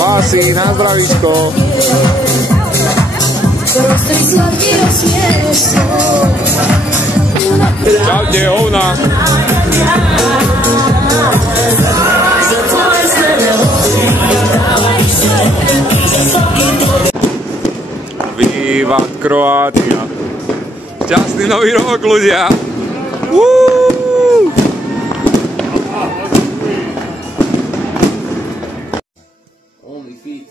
Vlasy, na zdravíčko. Čaute, ovna. Viva Kroátia. Šťastný nový rok, ľudia. Only feed.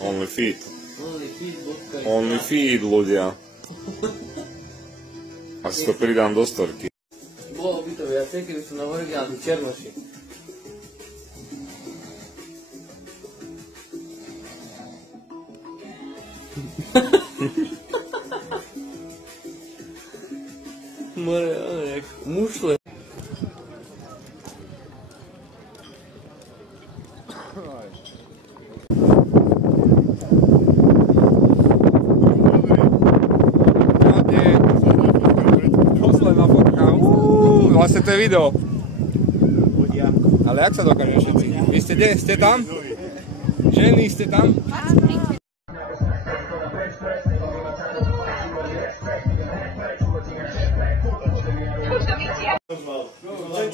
Only feed. Only feed, ľudia. Asi to pridám do storky. Bolo by to viacej, keby som na originálne černoši. More, ale jak mušle. Posledná fotka. Vlastne to je video. Ale jak sa dokážem všetci? Vy ste kde? Ste tam? Ženy, ste tam?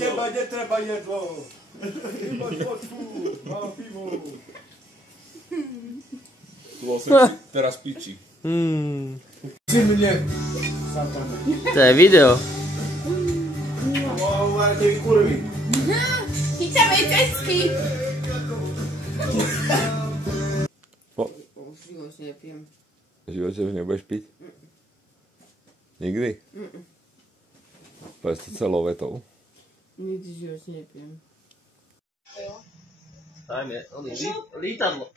Teba netreba jedlo. Iba fotku, mám pivo. Teraz piči. Si mne. To je video. Uvárate vy kurvy. Chyťame cesky. Už živote nepijem. V živote už nebudeš piť? Nikdy? Povedz to celou vetou. Nikdy v živote nepijem. Dajme, lítadlo.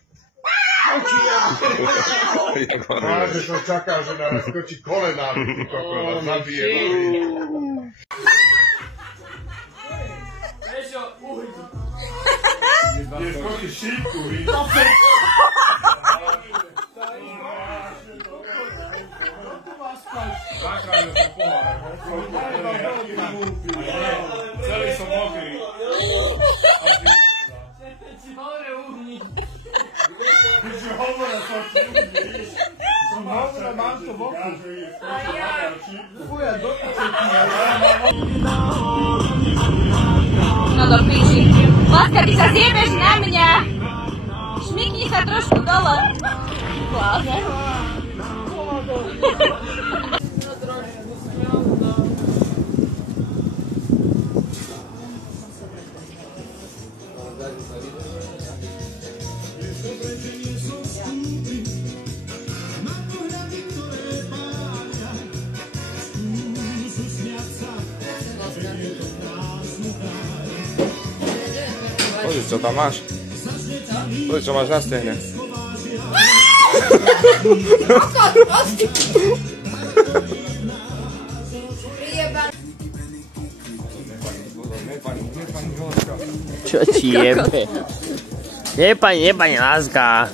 Práve som čakal, že nám skočí kolena. Zabije. Prečo? Uhľu. Je skočí šípku. Zákrajil som pohár. Celý som mokrý. Hore uhni. Když hovora som uhni. Som hovora, mám to v oku. Fuja, No dopíši. Láska, ty sa zjebeš na mňa. Šmykni sa trošku dole. Bláze. Poď, čo tam máš? Poď, čo máš na stehne? Čo ti jebe? Nie, pani, láska.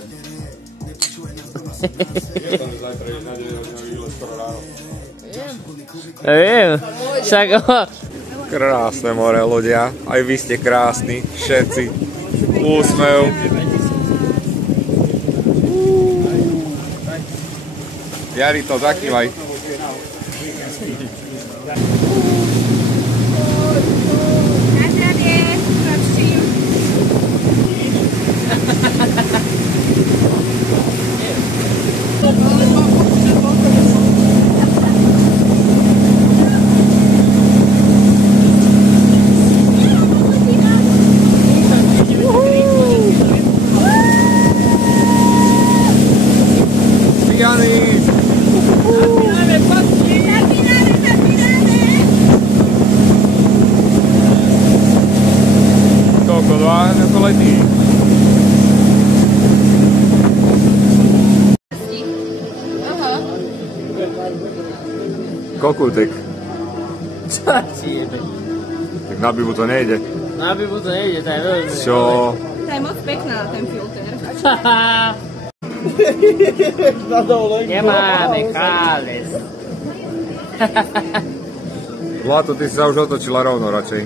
Viem, však... Krásne more, ľudia. Aj vy ste krásni, všetci. Úsmev. Jari, to zakývaj. Na zdravie, prosím. Kokútek. Čo ti jebe? Tak na bibu to nejde. Na bibu to nejde, to je veľmi... Čo? To je moc pekná, ten filter. Nemáme káles. Zlato, ty si sa už otočila rovno radšej.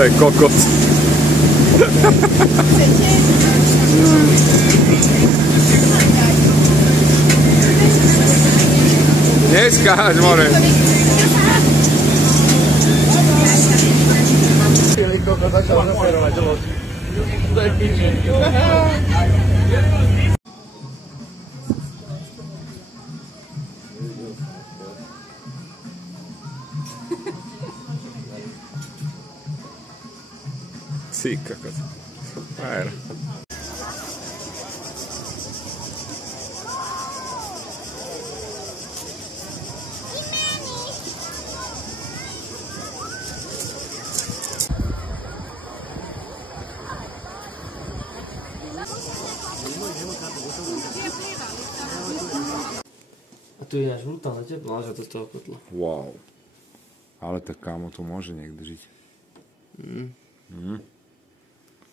To je kokot. Neskáč, more. Sí, kakot. Frajer. A tu je až brutálne teplo, ale to z toho kotla. Wow. Ale tak kámo, to môže niekto žiť.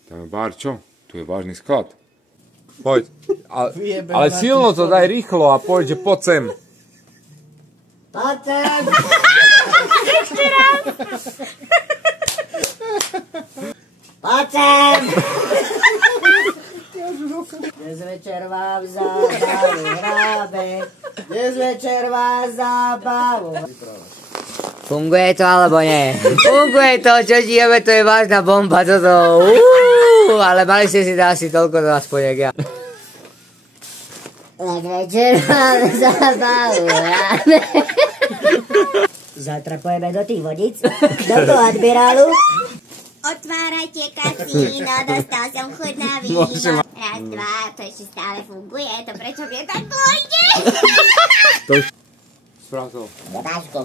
Tam je bar, čo? Tu je vážny sklad. Poď. Ale silno to daj rýchlo a poď, že poď sem. Poď sem! Ešte raz. Poď sem! Dnes večer vám zábavu hráme. Dnes večer vám zábavu. Funguje to alebo nie? Funguje to, čo žijeme, to je vážna bomba, toto. Ale mali ste si to asi toľko to aspoň jak ja. Dnes večer vám zábavu hráme. Zajtra pojeme do tých vodic, do toho admirálu. Otvárajte kasíno, dostal som chuť na víno. Raz, dva, to ešte stále funguje, to prečo mne tak pôjde? Správ to. Dáško.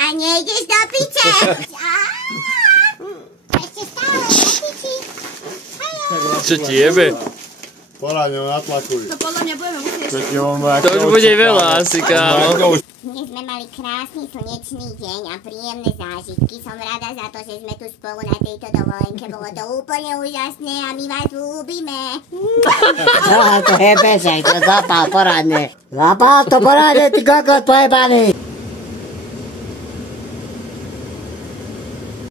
A nejdeš do piče. Ešte stále na piči. Čo ti jebe? Poradne, natlakuj. To podľa mňa budeme musieť. To už bude veľa asi, kámo. Dnes sme mali krásny slnečný deň a príjemné zážitky. Som rada za to, že sme tu spolu na tejto dovolenke. Bolo to úplne úžasné a my vás ľúbime. To je pešek, to zapál poradne. Zapál to poradne, ty kokot pojebaný.